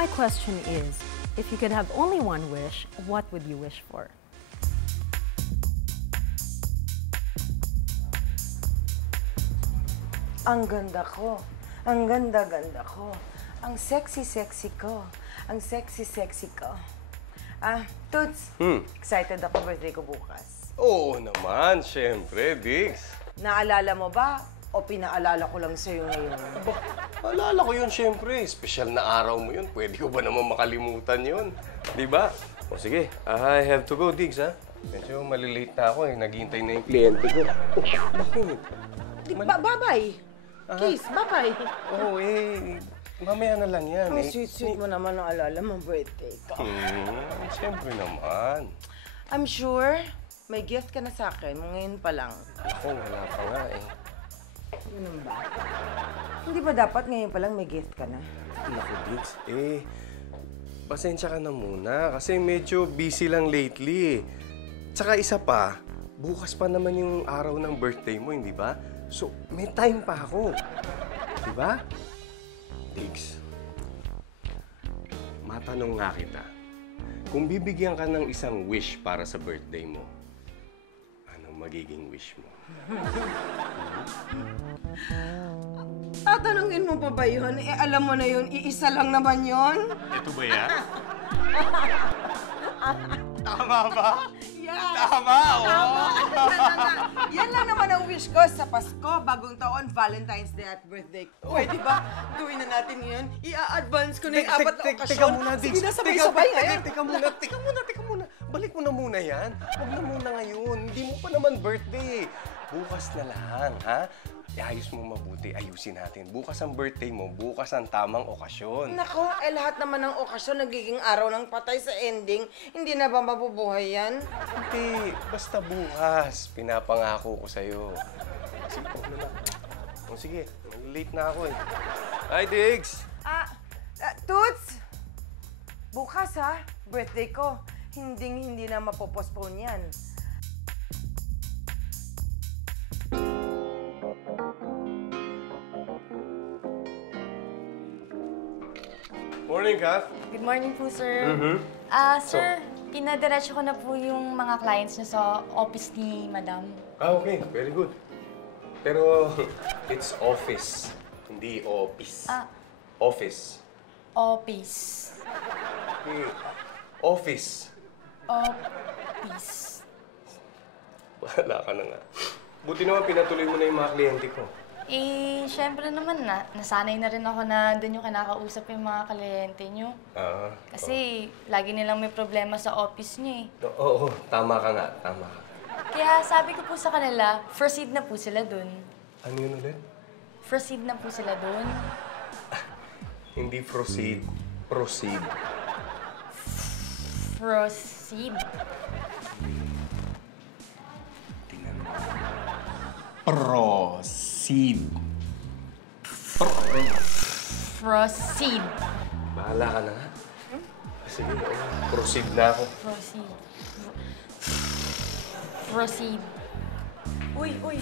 My question is, if you could have only one wish, what would you wish for? Ang ganda ko. Ang ganda-ganda ko. Ang sexy-sexy ko. Ang sexy-sexy ko. Toots, excited ako birthday ko bukas. Oo naman, syempre, Diggs. Naalala mo ba o pinaalala ko lang sa'yo ngayon? Aba, alala ko yun, syempre. Espesyal na araw mo yun. Pwede ko ba naman makalimutan yun? Di ba? O sige, I have to go, Diggs, ha? Medyo malilate na ako, eh. Naghihintay na yung kliyente ko. Bakit? Bye-bye. Kiss, bye-bye. Oo, mamaya na lang yan, Ang sweet-sweet mo naman ang alala mong birthday ko. Siyempre naman. I'm sure may gift ka na sa akin ngayon pa lang. Ako, wala pa nga, eh. Ganun ba? Hindi ba dapat ngayon pa lang may gift ka na? Naku, Diggs, pasensya ka na muna kasi medyo busy lang lately. Tsaka isa pa, bukas pa naman yung araw ng birthday mo, hindi ba? So, may time pa ako. Di ba? Diggs, matanong nga kita. Kung bibigyan ka ng isang wish para sa birthday mo, anong magiging wish mo? Tatanungin mo pa ba yun? Alam mo na yun, iisa lang naman yun. Ito ba yan? Tama ba? Yeah. Tama, Tama. Yan lang naman ang wish ko sa Pasko, bagong taon, Valentine's Day at birthday. Pwede ba gawin na natin yun? I-advance ko na yung apat na okasyon. Teka muna, Diggs. Sige na, sabay-sabay ngayon. Teka muna. Balik mo na muna yan. Huwag na muna ngayon. Hindi mo pa naman birthday. Bukas na lang, ha? Iayos mo mabuti, ayusin natin. Bukas ang birthday mo, bukas ang tamang okasyon. Nako, lahat naman ng okasyon nagiging araw ng patay sa ending. Hindi na ba mabubuhay yan? Hindi, basta bukas. Pinapangako ko sa'yo. Sige, o sige, late na ako eh. Hi, Diggs! Toots! Bukas ha, birthday ko. Hindi na mapopostpone yan. Morning, Kath. Good morning po, sir. Sir, pinadiretso ko na po yung mga clients niyo sa office ni Madam. Okay. Very good. Pero, it's office, hindi office. Office. Office. Okay. Office. Office. Wala ka na nga. Buti naman pinatuloy mo na yung mga kliyente ko. Syempre naman nasanay na rin ako na doon yung kinakausap yung mga kliyente niyo. Kasi lagi nilang may problema sa office niyo eh. Oo, tama ka nga. Tama ka. Kaya sabi ko po sa kanila, proceed na po sila doon. Ano yun ulit? Proceed na po sila doon. Hindi proceed. Proceed. Proceed. Tingnan mo. Proceed. Proceed. Bahala ka na nga. Sige, proceed na ako. Proceed. Proceed. Uy.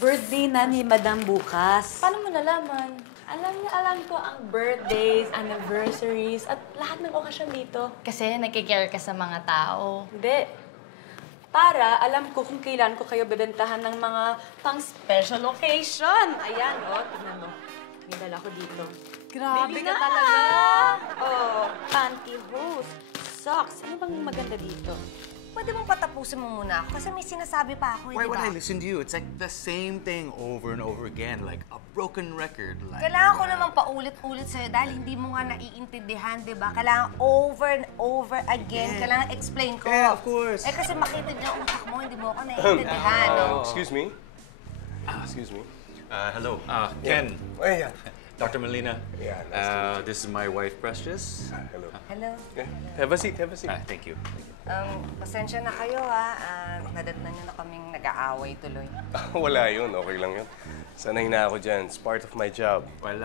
Birthday na ni Madam bukas. Paano mo nalaman? Alam ko ang birthdays, anniversaries, at lahat ng okasyon dito. Kasi nagkikare ka sa mga tao. Hindi. Para alam ko kung kailan ko kayo bebentahan ng mga pang-special occasion. Ayan, tignan mo. May dala ko dito. Grabe Baby ka nga! talaga. Pantyhose, socks. Ano bang maganda dito? Pwede mong patapusin mo muna ako kasi may sinasabi pa ako, Why di would ba? I listen to you? It's like the same thing over and over again, like a broken record. Like, Kailangan ko naman paulit-ulit sa'yo dahil hindi mo nga naiintindihan, di ba? Kailangan over and over again. Yeah. Kailangan explain ko. Yeah, of course. Kasi makitid yung utak mo, hindi mo ako naiintindihan. Excuse me? Excuse me? Hello, Ken. Ay, yan. Dr. Molina. Yeah, nice This is my wife, Precious. Hello. Hello. Have a seat, have a seat. Thank you. Pasensya na kayo, ha. Nadatnan nyo na kaming nag-aaway tuloy. Wala yun, okay lang yun. Sanay na ako dyan. It's part of my job. Well,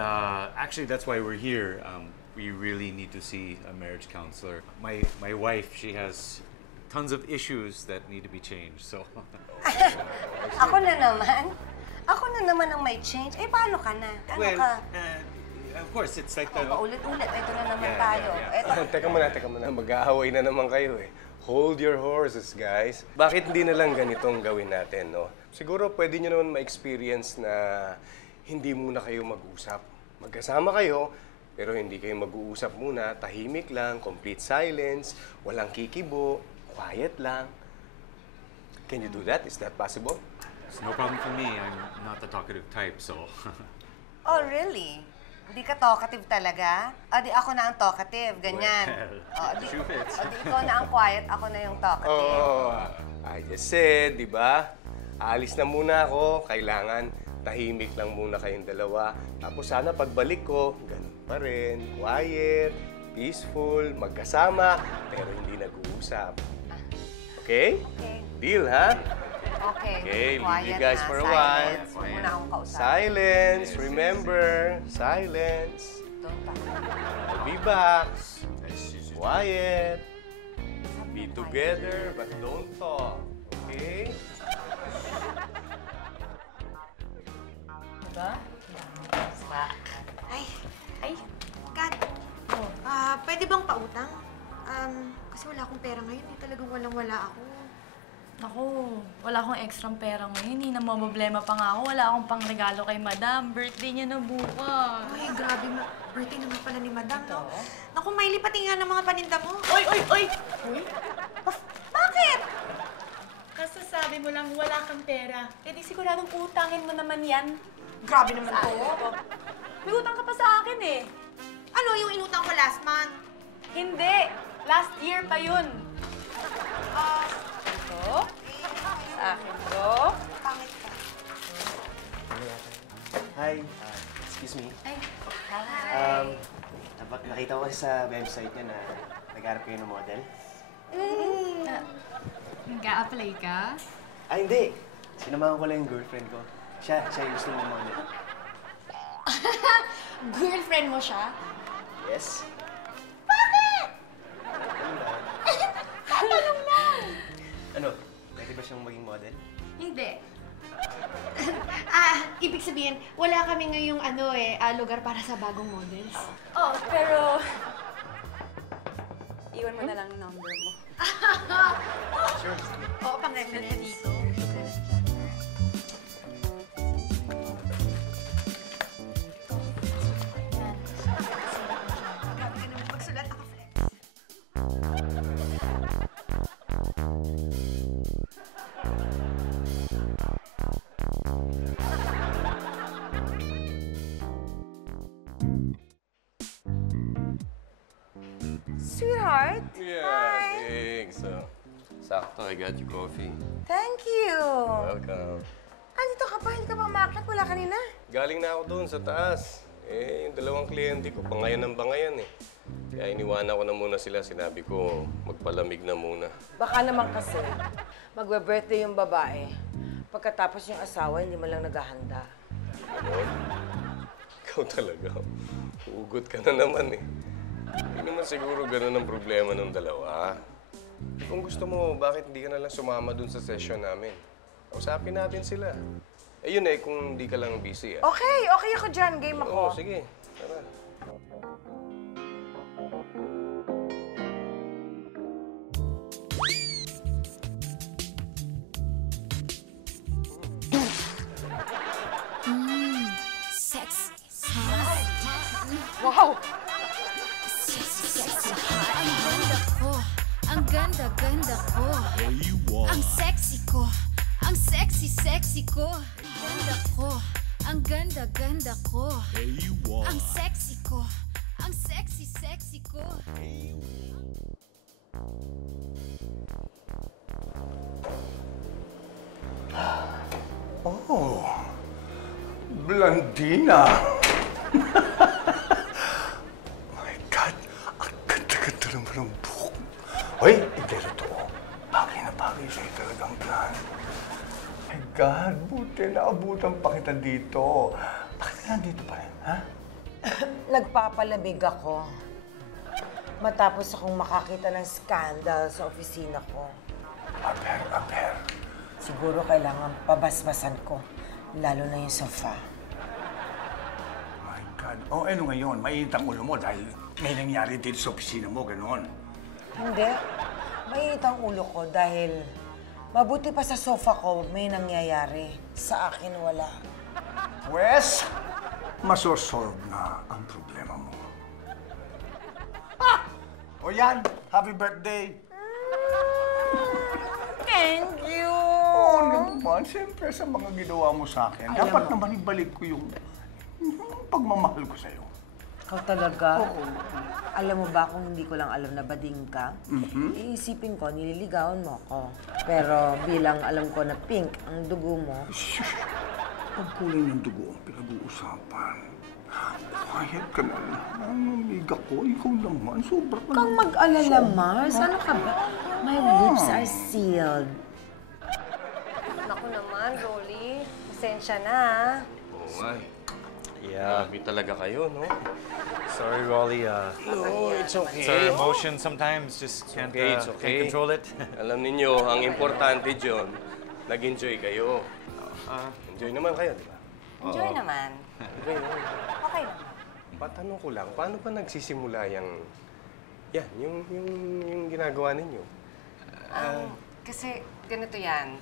actually, that's why we're here. We really need to see a marriage counselor. My wife, she has tons of issues that need to be changed, so... Ako na naman? Ako na naman ang may change. Eh, paano ka na? Ano ka? course, it's like the... Paulit-ulit. Ito na naman tayo. Ito. Teka muna. Mag-aaway na naman kayo eh. Hold your horses, guys. Bakit hindi na lang ganitong gawin natin, no? Siguro pwede nyo naman ma-experience na hindi muna kayo mag-usap. Magkasama kayo, pero hindi kayo mag-uusap muna. Tahimik lang, complete silence, walang kikibo, quiet lang. Can you do that? Is that possible? It's no problem for me. I'm not the talkative type, so... Oh, really? Hindi ka talkative talaga? O, di ako na ang talkative, ganyan. Well, O, di shoe fits. ikaw na ang quiet, ako na yung talkative. Oh, I just said, di ba? Aalis na muna ako. Kailangan tahimik lang muna kayong dalawa. Tapos sana pagbalik ko, ganun pa rin. Quiet, peaceful, magkasama, pero hindi nag-uusap. Okay? Okay. Deal, ha? Okay. Okay, leave you Quiet guys na, for a while. silence. Huwag mo na akong kausap. Silence, remember. Silence. Don't talk. I'll be back. Quiet. Be together, but don't talk. Okay? Diba? Ay, Kat. Pwede bang pautang? Kasi wala akong pera ngayon eh. Talagang walang-wala ako. Ako, wala akong extrang pera ngayon. Hindi na problema pa nga ako. Wala akong pang regalo kay Madam. Birthday niya na bukas. Ay, grabe. Birthday naman pala ni Madam, no? Naku, Miley, pati nga ng mga paninda mo. Oy! Bakit? Kasasabi mo lang wala kang pera. Eh di siguradong utangin mo naman yan. Grabe naman to. May utang ka pa sa akin eh. Ano yung inutang ko last month? Hindi. Last year pa yun. Ito. Sa akin to. Pangit ka. Hi, excuse me. Ay, Nakita ko kasi sa website niya na nag-harap kayo ng model. nag-a-apply ka? Hindi. Sinamahan ko lang yung girlfriend ko. Siya yung gusto ng model. Girlfriend mo siya? Yes? Tatanong lang! Ano? Pwede ba siyang maging model? Hindi. Ibig sabihin, wala kami ngayong lugar para sa bagong models. Oh, pero... Iwan mo na lang ang number mo. Sure. Oo, pang-reference dito. Grabe ka naman pagsulat, naka-flex. Sweetheart? Yeah, thanks. Sakto, I got you coffee. Thank you. Welcome. Andito ka pa? Hindi ka pa umakyat mula kanina? Galing na ako doon sa taas. Yung dalawang kliyente ko, bangayan ng bangayan eh. Kaya iniwanan ko na muna sila. Sinabi ko, magpalamig na muna. Baka naman kasi, magbe-birthday yung babae. Pagkatapos yung asawa, hindi man lang naghahanda. Ano? Ikaw talaga. Hugot ka na naman eh. Hindi naman siguro ganun ang problema ng dalawa. Kung gusto mo, bakit hindi ka na lang sumama dun sa session namin? Kausapin natin sila. Yun kung hindi ka lang busy Okay ako dyan. Game ako. Oo, sige. Tara. Wow! Ang ganda-ganda ko. Ang sexy ko. Ang sexy ko. Ang ganda ko. Ang ganda-ganda ko. Ang sexy ko. Ang sexy ko. Oh, Blandina. My God, ang ganda-ganda naman ng buhok. Hoy, hindi totoo. Bagay na bagay sa'yo talagang plan. My God, buti naabutan pa kita dito. Bakit ka nandito pa rin, ha? Nagpapalamig ako. Matapos akong makakita ng scandal sa opisina ko. Aber. Siguro kailangan pabasbasan ko, lalo na yung sofa. My God, God. O ano ngayon, mainit ang ulo mo dahil may nangyari dito sa opisina mo, gano'n. Hindi. Mainit ang ulo ko dahil mabuti pa sa sofa ko may nangyayari. Sa akin wala. Wes, masosolve na ang problema mo. O yan, happy birthday! Thank you! Oo naman, siyempre sa mga ginawa mo sa akin. Dapat naman ibalik ko yung pagmamahal ko sa'yo. Ikaw talaga? Alam mo ba kung hindi ko lang alam na bading ka? Iisipin ko, nililigawan mo ako. Pero bilang alam ko na pink ang dugo mo, Pagkulay ng dugo ang pinag-uusapan. Quiet ka na lang, amiga ko. Ikaw naman, sobra ka kang mag-alala, Mars. Ano ka ba? My lips are sealed. Naku naman, Rolly. Pasensya na. Oo nga eh. Grabe talaga kayo, no? Sorry, Rolly. No, it's okay. It's our emotion sometimes. Just can't, It's okay. can't control it. Alam ninyo, ang importante dyan, nag-enjoy kayo. Enjoy naman kayo, di ba? Enjoy naman. Okay naman. Okay naman. Patanong ko lang, paano ba nagsisimula yung ginagawa ninyo? Kasi ganito yan.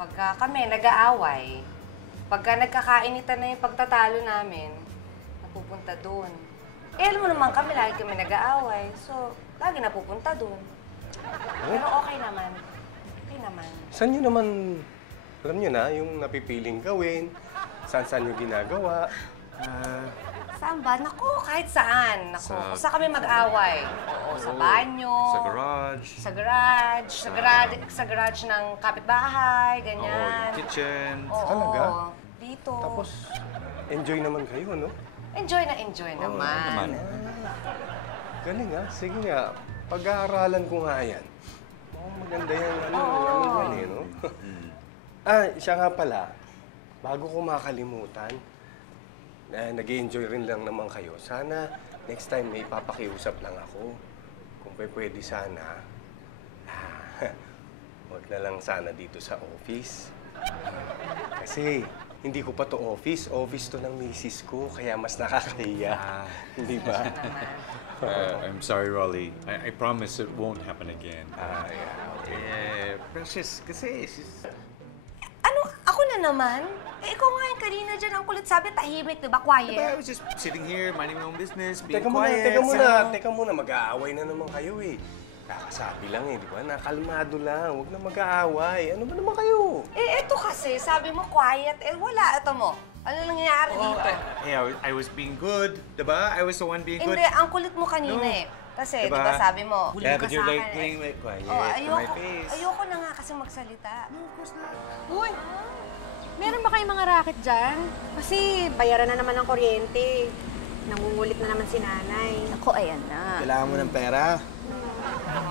Pagka kami nag-aaway, pagka nagkakainitan na yung pagtatalo namin, napupunta doon. Eh, alam mo naman kami, lagi kami nag-aaway. So, lagi napupunta doon. Pero okay naman. Okay naman. Saan nyo naman, alam nyo na, yung napipiling gawin, saan nyo ginagawa? Saan ba? Naku, kahit saan. Naku, saan kami mag-away? Oo, sa banyo. Sa garage. Sa garage ng kapitbahay, ganyan. Yung kitchen. Oo, Talaga? dito. Tapos, enjoy naman kayo, no? Enjoy naman. Galing ha? Sige nga, pag-aaralan ko nga yan. Maganda yung yan eh, no? Siya nga pala, bago ko makalimutan, nag-i-enjoy rin lang naman kayo. Sana next time may papakiusap lang ako. Kung pwede sana, wag na lang sana dito sa office. Kasi hindi ko pa to office to ng misis ko, kaya mas nakakahiya. Hindi ba? I'm sorry, Rolly. I promise it won't happen again. Precious, kasi Ano? Ako na naman? Eh, ikaw nga yung kanina dyan ang kulit sabi, tahimik, diba? Quiet. I was just sitting here, minding my own business, being Teka quiet. Teka muna, mag-aaway na naman kayo eh. Kakasabi lang eh, di ba? Nakalmado lang, huwag na mag-aaway. Ano ba naman kayo? Eh, eto kasi, sabi mo quiet. Eh, wala. Ito mo. Ano nangyayari dito? I was being good, diba? I was the one being good. Hindi, ang kulit mo kanina eh. Kasi, Diba? diba sabi mo, huli Yeah, ka but sa you're akin like playing like quiet Oh, to my face. ayoko na nga kasi magsalita. Uy! Meron ba kayong mga racket dyan? Kasi bayaran na naman ng kuryente. Nangungulit na naman si nanay. Ako, ayan na. Kailangan mo ng pera.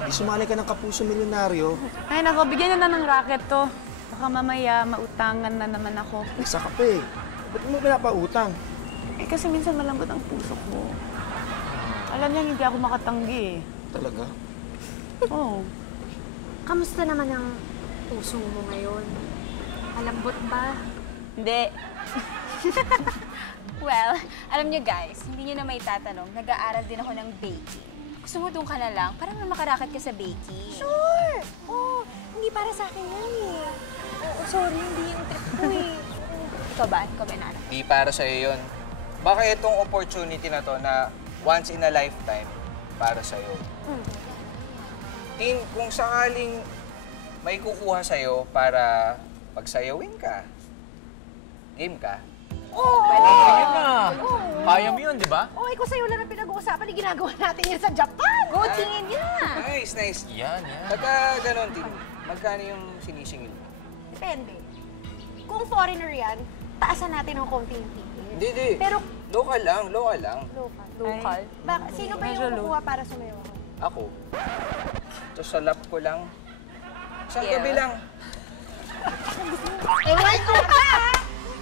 Di sumali ka ng kapuso milyonaryo. Ay, nako, bigyan na ng racket to. Baka mamaya, mautangan na naman ako. Isa ka pa eh. Ba't mo pinapautang? Eh, kasi minsan malambot ang puso ko. Alam niya, hindi ako makatanggi eh. Talaga? Oo. Kamusta naman ang puso mo ngayon? Malambot ba? Hindi. Well, alam niyo guys, hindi niyo na may tatanong, nag-aaral din ako ng baking. Gusto mo doon ka na lang, para na makaraket ka sa baking. Sure! Oh, hindi para sa akin yan eh. Oo, sorry, hindi yung trip ko eh. Ikaw ba? Ikaw ba na? Di para sa'yo yun. Baka itong opportunity na to na once in a lifetime para sa'yo. Tin, kung sakaling may kukuha sa'yo para pagsayawin ka, game ka? Oo! Sige na. Kaya mo yun, di ba? Oh, ikaw sa'yo lang ang pinag-uusapan. Ginagawa natin yan sa Japan! Go, tingin yun na! Nice, nice. Yan. Pagka ganun, Tin, magkano yung sinisingil mo? Depende. Kung foreigner yan, taasan natin ng konting ticket. Hindi. Pero Local lang. local. Sino ba yung kukuha para sumayo? Ako. Ito sa lap ko lang. Isang gabi lang. Ewan ko ba?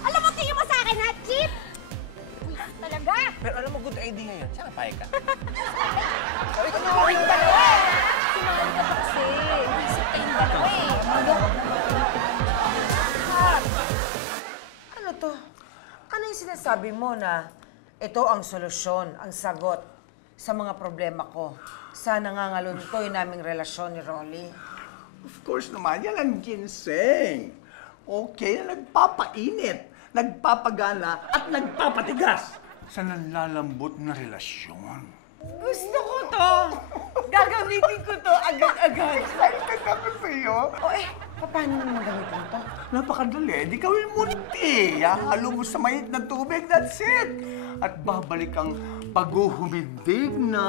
Alam mo, tingin mo sa akin ha, cheap! Talaga? Pero alam mo, good idea yun. Sana payag ka. Sabi ko na yung dalawa. Sinunod ka pa kasi. Isip kayong dalawa eh. Ano to? Ano yung sinasabi mo na Ito ang solusyon, ang sagot sa mga problema ko. Sa nangangaluntoy naming relasyon ni Rolly. Of course naman, yan ang ginseng. Okay, na nagpapainit, nagpapagana, at nagpapatigas sa nanlalambot na relasyon. Gusto ko to! Gagamitin ko to agad-agad. Excited ako sa'yo. O paano naman gamitin to? Napakadali. Di gawin mo tea. Halo mo sa mainit na tubig. That's it. At babalik ang paghuhumindig na...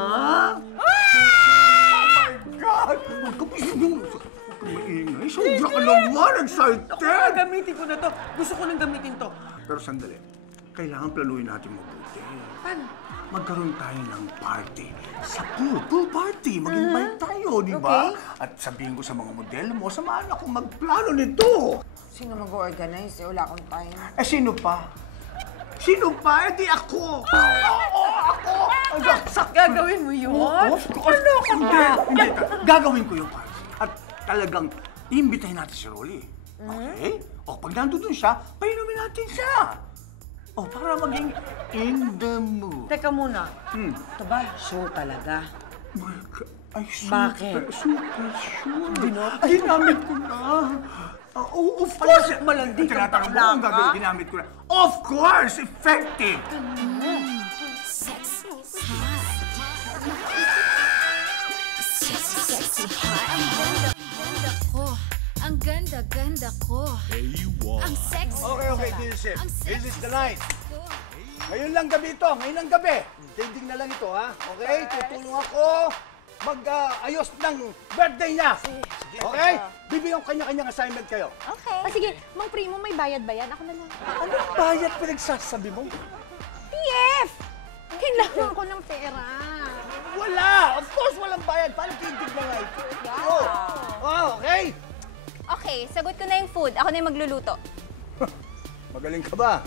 Oh my God! Huwag ka maingay. Sobra ka naman. Excited! Gamitin ko na to. Gusto ko nang gamitin to. Pero sandali. Kailangan planuhin natin mabuti. Paano? Magkaroon tayo ng party. Sa pool party. Mag-invite tayo, di ba? Okay. At sabihin ko sa mga modelo mo, samahan ako magplano nito. Sino mag-organize? Wala akong time. Sino pa? Sino pa? Di ako! Oo, ako! Gagawin mo yun? Of course! Hindi. Gagawin ko yung party. At talagang imbitahin natin si Rolly. Okay? O pag nandun siya, painumin natin siya. O, para maging in the mood. Teka muna. Ito ba? Show talaga? Ay, Bakit? super sure. Ginamit ko na. Of course! Malandi ka Tinatanong mo kung gagawin, ginamit ko na. Of course! Effective! Sexy, hot. Sexy, hot. Ang ganda ko. Ang sexy. Okay, Dilsip. This is the night. Ngayon lang gabi ito. Ngayon lang gabi. Dating na lang ito, ha? Okay? Tutulong ako mag-ayos ng birthday niya. Okay? Bibigyan ko kanya-kanyang assignment kayo. Okay. Sige, Mang Primo, may bayad ba yan? Ako na lang. Anong bayad pinagsasabi mo? PF! Kailangan ko ng pera. Wala! Of course walang bayad. Paano tindig na nga ito? Okay? Okay, sagot ko na yung food. Ako na yung magluluto. Magaling ka ba?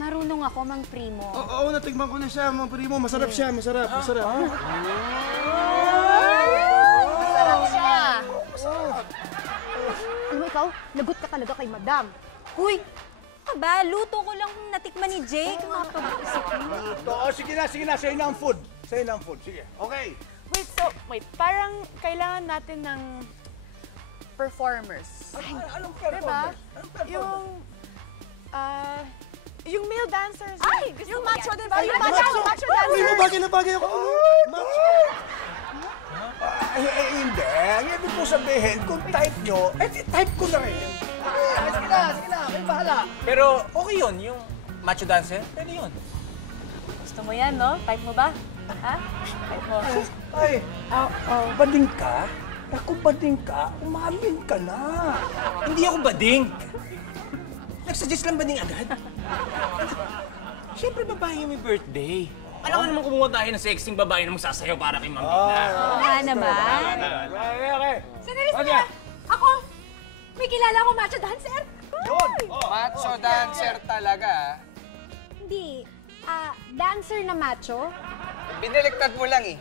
Marunong ako, Mang Primo. Oo, natigman ko na siya, Mang Primo. Masarap siya, masarap. Masarap siya. Alam mo ikaw, lagot ka talaga kay Madam. Huy! Aba, luto ko lang natikman ni Jake. Mapag-isip mo. Ito, sige na. Sa'yo na ang food. Sa'yo na ang food. Sige. Okay. Wait, parang kailangan natin ng performers. Anong performers? Yung male dancers. Ay, gusto yung ko macho, yan. di ba? Yung macho Uy, dancer. mabagay na bagay ako. Macho. Hindi. Ang ibig ko sabihin, kung type nyo, type ko na rin. Sige na. May bahala. Pero okay yun, yung macho dancer, pwede yun. Gusto mo yan, no? Type mo ba? Ha? Type mo. Ay, bading ka? Ako bading ka? Umamin ka na. Hindi ako bading. Nagsuggest lang bading agad. Siyempre babae yung may birthday. Alam ko naman kumuha tayo ng sexing babae na magsasayaw para kay Ma'am Bigna. Oo nga naman. Okay. Sandali. Ako, may kilala ko macho dancer. Macho dancer talaga. Hindi. Dancer na macho? Binaliktad mo lang eh.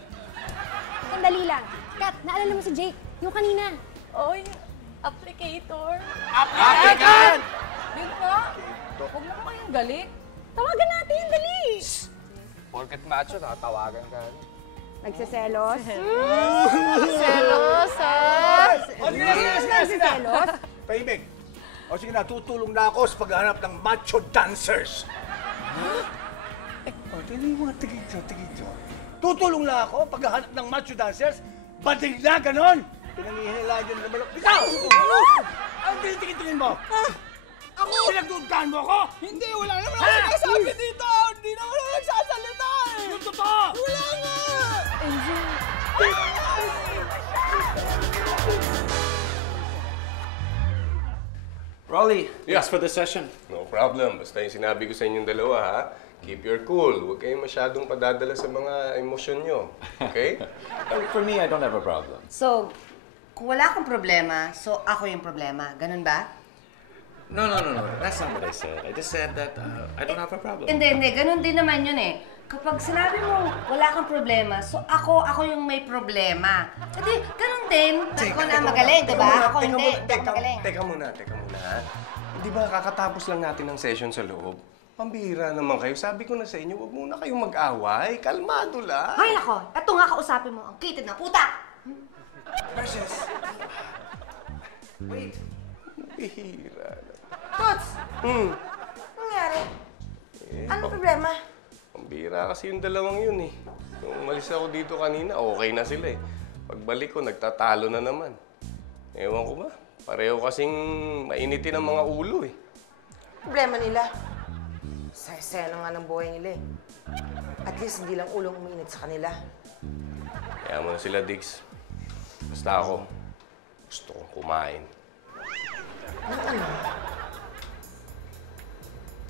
Sandali lang. Kat, naalala mo si Jake? Yung kanina. Oh, yung applicator. Applicant! Yun po. Huwag mo kayong galit. Tawagan natin, dali. Porket macho, nakatawagan ka. Nagsiselos? Selos, Sige na. Tahimik. O sige na, tutulong na ako sa paghahanap ng macho dancers. Tingnan mo, tigidyo. Tutulong na ako paghahanap ng macho dancers. Bading na, ganon! Pinangihinala dyan na malok. Ikaw! Ang tinitingin mo? Ako! Pinagdudahan mo ako? Hindi, wala naman ako sinasabi dito. Hindi naman ako nagsasalita eh. Yung totoo! Wala nga! Rolly, yes, for the session. No problem. Basta yung sinabi ko sa inyong dalawa, ha? Keep your cool. Huwag kayong masyadong padadala sa mga emosyon nyo. Okay? For me, I don't have a problem. So, kung wala kang problema, so ako yung problema. Ganun ba? No. That's not what I said. I just said that I don't have a problem. Hindi. Ganun din naman yun eh. Kapag sinabi mo wala kang problema, so ako yung may problema. Kasi ganun din. Ako na magaling, di ba? Ako hindi. Ako magaling. Teka muna, ha? Di ba kakatapos lang natin ng session sa loob? Pambihira naman kayo. Sabi ko na sa inyo, huwag muna kayong mag-away. Kalmado lang. Ay, nako. Ito nga kausapin mo. Ang kitid na puta! Precious. Wait. Bihira na. Toots! Anong nangyari? Ano problema? Pambihira kasi yung dalawang yun eh. Nung umalis ako dito kanina, okay na sila eh. Pagbalik ko, nagtatalo na naman. Ewan ko ba? Pareho kasing mainitin ang mga ulo eh. Problema nila. Saya-saya na nga ng buhay nila eh. At least hindi lang ulong umiinit sa kanila. Kaya mo na sila, Diggs. Basta ako, gusto kong kumain. Ano?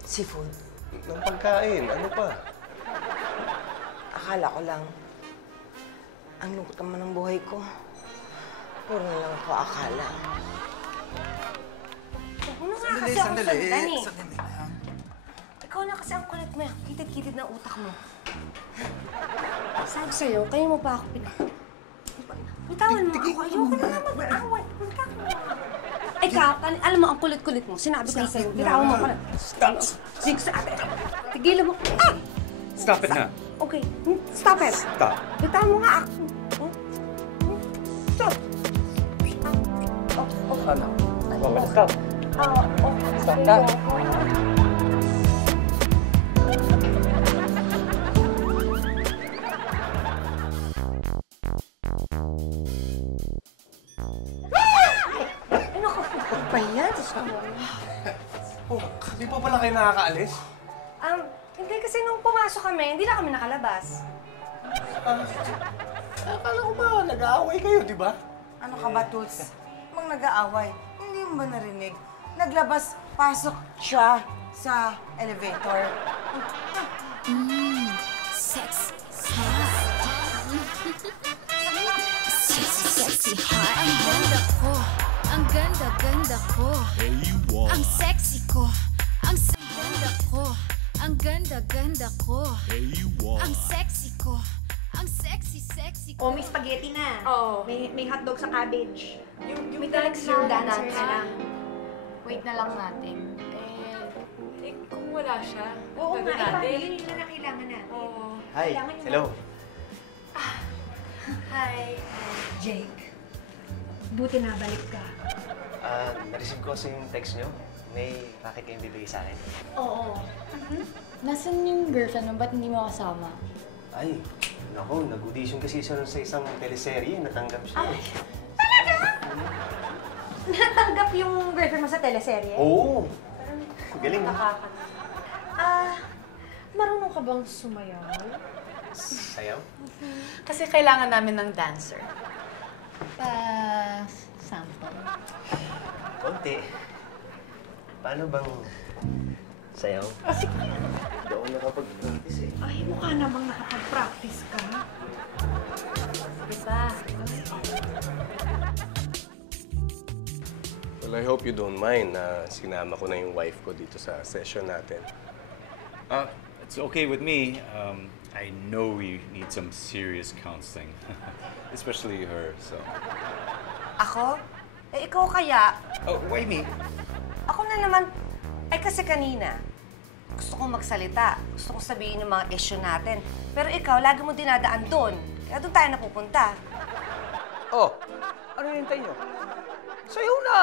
Seafood? Ng pagkain, ano pa? Akala ko lang, ang lungkot naman ng buhay ko. Puro na lang ako akala. Huwag na nga kasi ako sundan eh. Ikaw na kasi ang kulit mo. Kitid-kitid ng utak mo. Sabi sa'yo, kayo mo pa ako Bitawan mo ako. Ayoko na nga mag-aaway. Ikaw, alam mo, ang kulit-kulit mo. Sinabi ko sa'yo, bitawan mo ako na. Stop! Sige sa ate. Tigilan mo. Ah! Stop it na. Okay. Stop it. Stop. Bitawan mo nga ako. Stop. Ano? Stop. Stop ka. Pa yan? Oh, di pa pala kayo nakakaalis? Hindi kasi nung pumasok kami, hindi na kami nakalabas. Akala ko ba, nag-aaway kayo, di ba? Ano ka ba, Toots? Mang nag-aaway, hindi mo ba narinig? Naglabas, pasok siya sa elevator. Sexy, sexy, hot. Ang ganda ko. Ang ganda-ganda ko. Ang sexy ko. Ang ganda ko. Ang ganda-ganda ko. Ang sexy ko. Ang sexy ko. Oh, may spaghetti na. Oo. May hotdog sa cabbage. Yung dancer na lang. Wait na lang natin. Kung wala siya, Oo gagawin nga, natin. yun lang na kailangan natin. Hi, Kailangan yung- hello. Hi. Jake. Buti nabalik ka. Na-receive ko kasi yung text nyo. May racket kayong bibigay sa akin. Oo. Nasaan yung girlfriend mo? Ba't hindi mo kasama? Ay, nako, nag-audition kasi siya sa isang teleserye. Natanggap siya. Talaga? Natanggap yung girlfriend mo sa teleserye? Oo. Galing, no? Marunong ka bang sumayaw? Sayaw? Kasi kailangan namin ng dancer. Sample. Konti. Paano bang sayaw? Hindi ako nakapag-practice eh. Ay, mukha namang nakapag-practice ka. Diba? Well, I hope you don't mind na sinama ko na yung wife ko dito sa session natin. It's okay with me. I know we need some serious counseling, especially her, so. Ako? Eh, ikaw kaya? Oh, why me? Ako na naman. Ay, kasi kanina, gusto kong magsalita. Gusto kong sabihin yung mga issue natin. Pero ikaw, lagi mo dinadaan doon. Kaya doon tayo napupunta. Oh, ano hintay nyo? Sayaw na!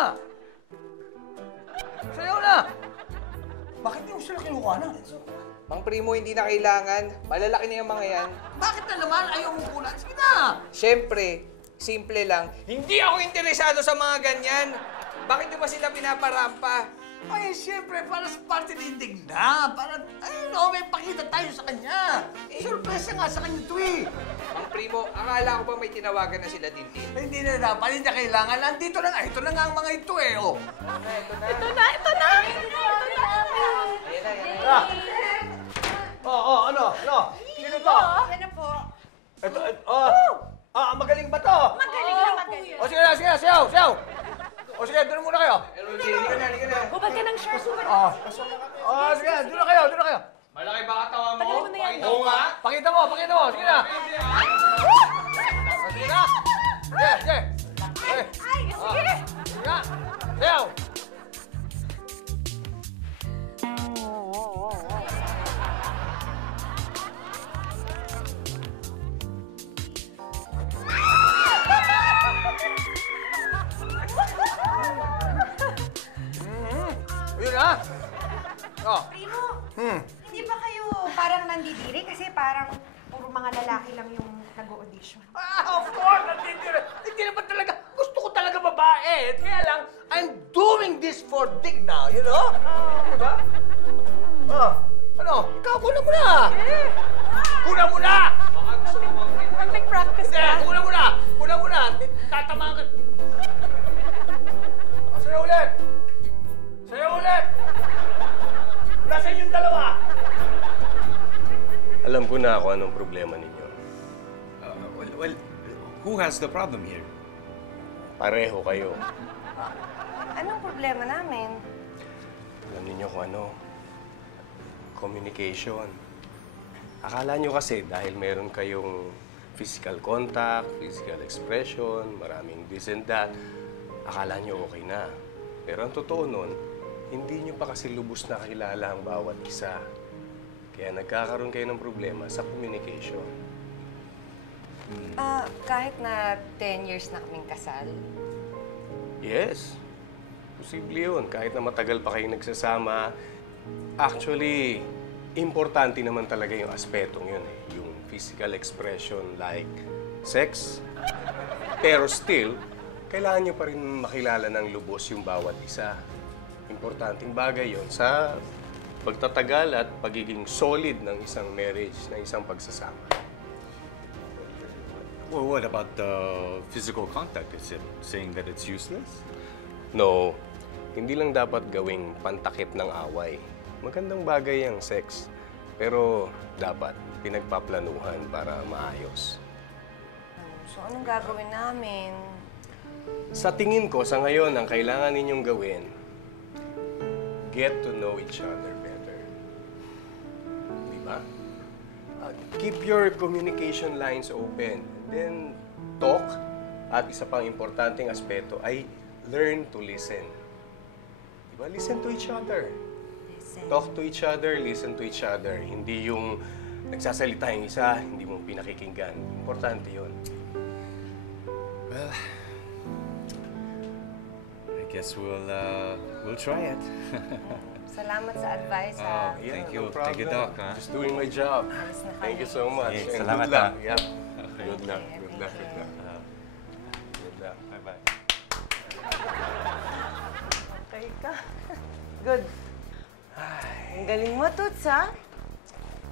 Sayaw na! Bakit di mo sila kinukuha na? Mang Primo, hindi na kailangan. Malalaki na yung mga yan. Bakit na naman? Ayaw mo kunan. Sige na! Siyempre, simple lang. Hindi ako interesado sa mga ganyan. Bakit di ba sila pinaparampa? Ay, siyempre, para sa party nindig na. Para, ayun o, may pakita tayo sa kanya. Surpresa nga sa kanya ito eh. Mang Primo, akala ko ba may tinawagan na sila Tintin? Hindi na dapat, hindi na kailangan. Nandito na nga. Ito na nga ang mga ito eh, oh. Ito na! Ayan na. Ano? Sino to? Yan na po. Ito, magaling ba to? Magaling na magaling. O, sige na, sayaw. O, sige, doon muna kayo. Halika na. Hubad ka ng share, sumat. Sige, doon na kayo. Malaki ba katawa mo? Tagalin mo na yan. Oo nga. Pakita mo. Sige na. Sige na. Sige. Ay, sige. Sige na. Sayaw. Yun na! Oh. Primo, hindi ba kayo parang nandidiri? Kasi parang puro mga lalaki lang yung nag-audition. Of course! Hindi naman talaga. Gusto ko talaga babae. Kaya lang, I'm doing this for Digna, you know? Diba? Ano? Ikaw, kuna mo na! Kuna mo na! Baka gusto mo Mag-practice ka. Kuna mo na! Kuna mo na! Tatamaan ka. Sa'yo ulit! Sa'yo ulit! Nasaan yung dalawa? Alam ko na kung anong problema ninyo. Well, who has the problem here? Pareho kayo. Anong problema namin? Alam niyo kung ano? Communication. Akala nyo kasi dahil meron kayong physical contact, physical expression, maraming this and that, akala nyo okay na. Pero ang totoo nun, hindi nyo pa kasi lubos na kilala ang bawat isa. Kaya nagkakaroon kayo ng problema sa communication. Kahit na 10 years na kaming kasal? Yes. Posible yun. Kahit na matagal pa kayong nagsasama. Actually, importante naman talaga yung aspetong yun eh. Yung physical expression like sex. Pero still, kailangan nyo pa rin makilala ng lubos yung bawat isa. Importanteng bagay yun sa pagtatagal at pagiging solid ng isang marriage, ng isang pagsasama. Well, what about the physical contact? Is it saying that it's useless? No, hindi lang dapat gawing pantakip ng away. Magandang bagay ang sex, pero dapat pinagpaplanuhan para maayos. So, anong gagawin namin? Sa tingin ko, sa ngayon, ang kailangan ninyong gawin, get to know each other better. Diba? Keep your communication lines open. Then, talk. At isa pang importanteng aspeto ay learn to listen. Diba? Listen to each other. Talk to each other, listen to each other. Hindi yung nagsasalita yung isa, hindi mo pinakikinggan. Importante yun. Well, I guess we'll try it. Salamat sa advice, Oh, thank you. Thank you, Doc. Just doing my job. Thank you so much. Hey, And salamat, good luck. Doc. Yeah. Good luck. Good luck. Good luck. Good luck. Bye-bye. Okay ka. Good. Ang galing mo, Toots, ha?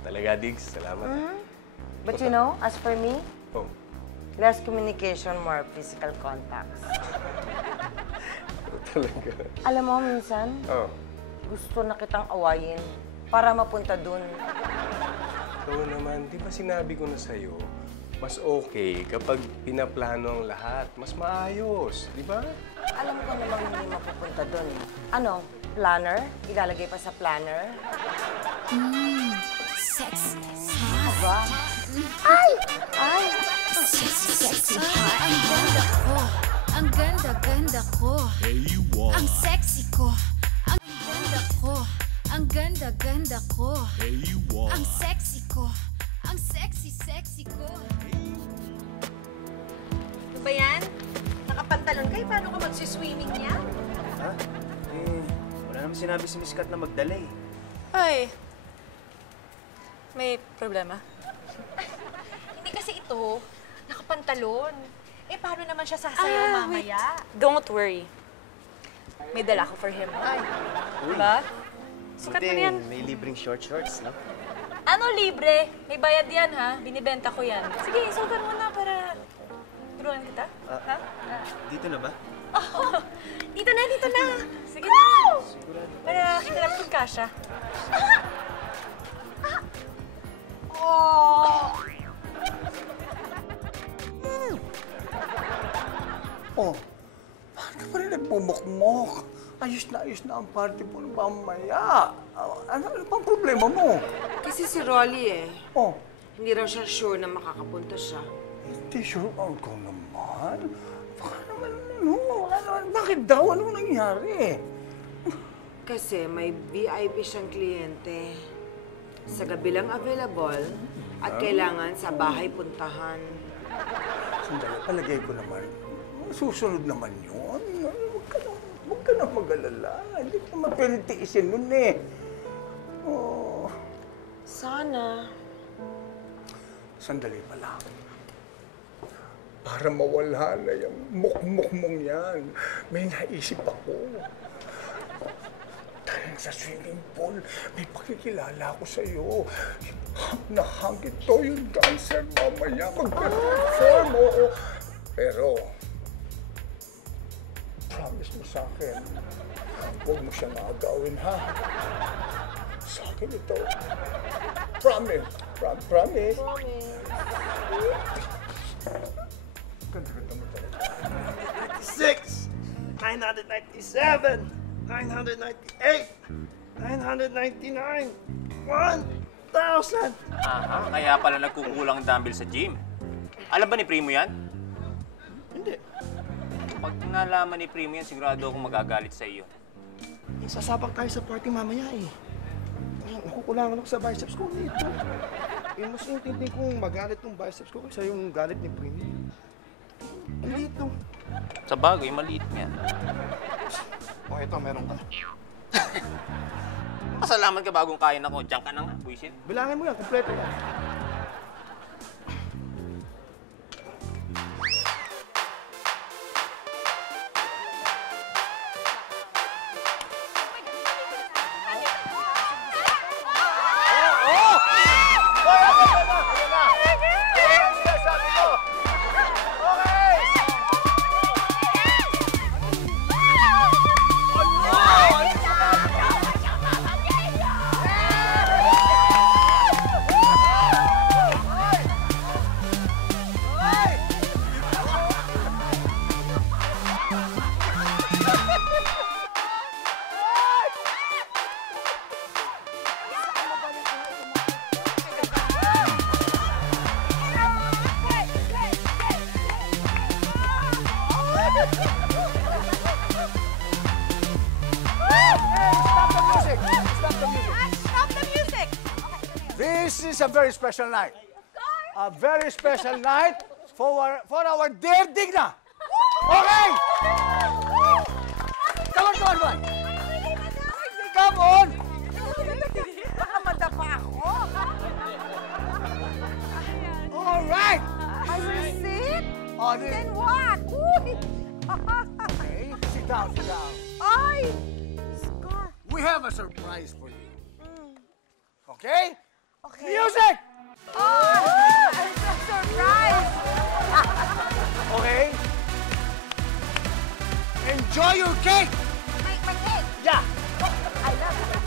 Talaga, Diggs. Salamat. But you know, as for me, Oh. less communication, more physical contacts. Talaga. Alam mo, minsan, Oh. gusto na kitang awayin para mapunta dun. Oo naman, di ba sinabi ko na sa'yo, mas okay kapag pinaplano ang lahat. Mas maayos, di ba? Alam ko namang hindi mapupunta dun. Ano? Planner? Ilalagay pa sa planner? Sexy. Aba? Ay! Ay! Sexy. Ang ganda ko. Ang ganda-ganda ko. Ang sexy ko. Ang ganda ko. Ang ganda-ganda ko. Ang sexy ko. Ang sexy ko. Ano ba yan? Nakapantalon kayo? Paano ka magsiswimming yan? Ha? Wala naman sinabi si Miss Kat na magdala eh. Ay, may problema? Hindi kasi ito, nakapantalon. Eh, paano naman siya sasayaw mamaya? Don't worry. May dala ko for him. Ay. Diba? Sukat mo na yan. May libreng shorts, no? Ano libre? May bayad yan, ha? Binibenta ko yan. Sige, sukat mo na para turuan kita. Ha? Dito na ba? Oh, dito na. Sige na. Para kinarap kong kasha. Oh, bakit ka pa rin nagmumukmok? Ayos na ang party mo mamaya. Ano pang problema mo? Kasi si Rolly eh. Oh, Hindi raw siya sure na makakapunta siya. hindi sure ako naman. Baka naman, bakit daw? Ano nangyari? Kasi may VIP siyang kliyente. Sa gabi lang available at kailangan sa bahay puntahan. Sandali, palagay ko naman. Susunod naman yun. Huwag ka na mag-alala. Hindi ka mapilit tiisin nun eh. Oh. Sana. Sandali pa lang. Para mawala na yung mukmuk mong yan, may naisip ako. Dahil sa swimming pool, may pakikilala ko sa'yo. Nahangit to yung dancer mamaya. Mag-perform, oo. Pero, promise mo sa akin, huwag mo siyang agawin, ha? Sa akin ito. Promise. Promise. Ganda-ganda mo talaga. 96, 997, 998, 999, 1,000. Aha, kaya pala nagkukulang dumbbell sa gym. Alam ba ni Primo yan? Hindi. Pag nalaman ni Primo yan, sigurado akong magagalit sa iyo. Sasabak tayo sa party mamaya eh. Nakukulangan ako sa biceps ko. Ito. Mas intindi kong magalit ng biceps ko kaysa yung galit ni Primo. Maliit to. Sa bagay, maliit nga. O, ito, meron ka. Pasalamat ka bagong kain ako. Diyan ka na nga, buisit. Bilangin mo yan, kompleto yan. This is a very special night. A very special night for our dear Digna. Okay? Come on. Come on. Baka madapa ako. All right. I will sit? Oh, Then what? Okay, sit down. Ay! We have a surprise for you. Okay? Okay. Music! Oh! I'm so surprised! Okay? Enjoy your cake! My cake? Yeah. I love it.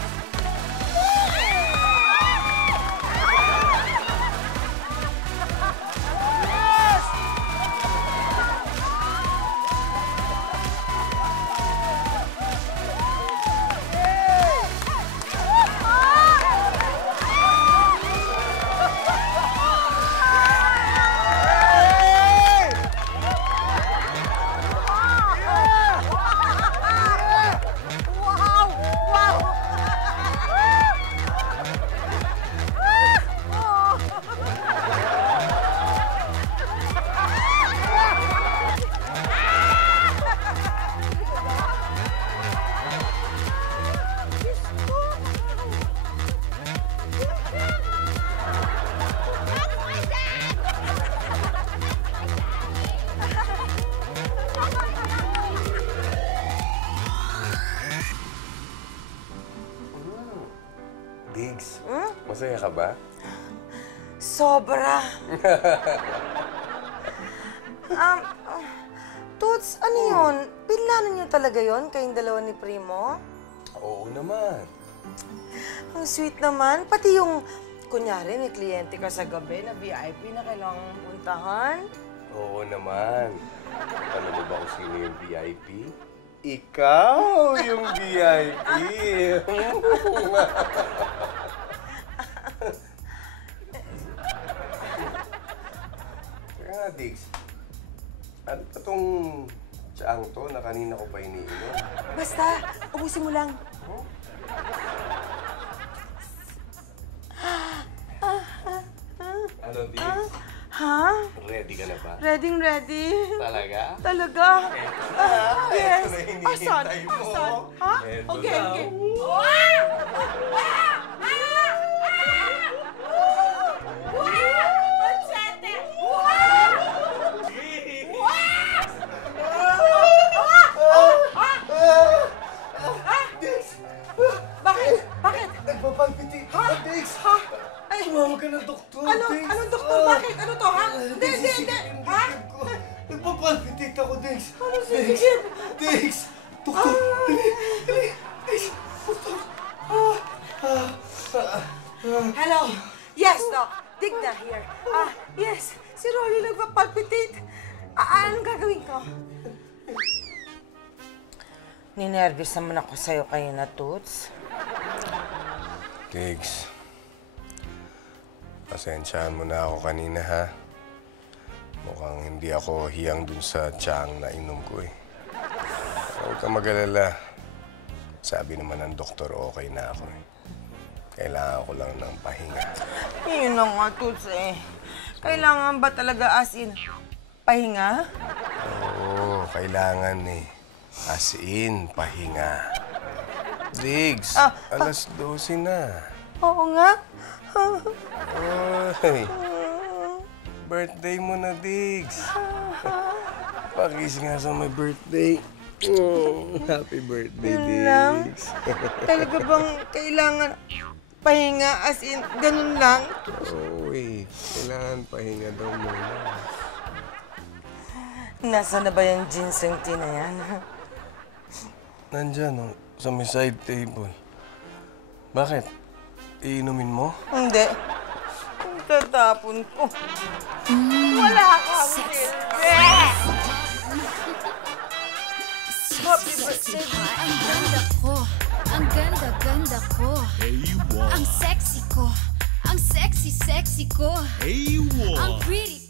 Diggs, masaya ka ba? Sobra. Toots, ano yun? Pinlano niyo talaga yun, kayong dalawa ni Primo? Oo naman. Ang sweet naman. Pati yung, kunyari, may kliyente ka sa gabi na VIP na kailangang puntahan. Oo naman. Alam mo ba kung sino yung VIP? Ikaw yung VIP. Kaya nga, Diggs, ano pa tong tsaang to na kanina ko pa iniinom? Basta, ubusin mo lang. Ano, Diggs? Ha? Ready Ready ka na ba? Ready. Talaga? Talaga? Yes. Ito na hinihintay mo. Asan? Ha? Ito Okay, na. okay. Bakit? Nagpapalpiti. Ha? Dex! Ha? Ay, tumawag ka ng doktor, Dex. Anong doktor? Bakit? Ano to, ha? Hindi. Ha? Nagpapalpitit ako, Dex. Ano sisigil? Dex! Doktor! Dali! Dex! Doktor! Hello? Yes, Doc. Digna here. Yes. Si Rolly nagpapalpitate. Anong gagawin ko? Ninervous naman ako sa'yo kayo na, Toots. Tiggs, pasensyahan mo na ako kanina, ha? Mukhang hindi ako hiyang dun sa tsaang na inom ko, eh. Huwag ka mag-alala. Sabi naman ng doktor, okay na ako, eh. Kailangan ko lang ng pahinga. Yun na nga, Toots, eh. Kailangan ba talaga as in pahinga? Oo, kailangan, eh. As in, pahinga. Diggs, alas 12 na. Oo nga. Oy, birthday mo na, Diggs. Pakis nga sa my birthday. Happy birthday, Diggs. Talaga bang kailangan pahinga as in ganun lang? Uy, kailangan pahinga daw muna. Nasaan na ba yung ginseng tea na yan? Nandyan, oh, sa may side table. Bakit? Iinumin mo? Hindi. Tatapon ko. Wala kang silbi! Happy birthday! Ang ganda ko. Ang ganda ko. Ang sexy ko. Ang sexy ko. Ang pretty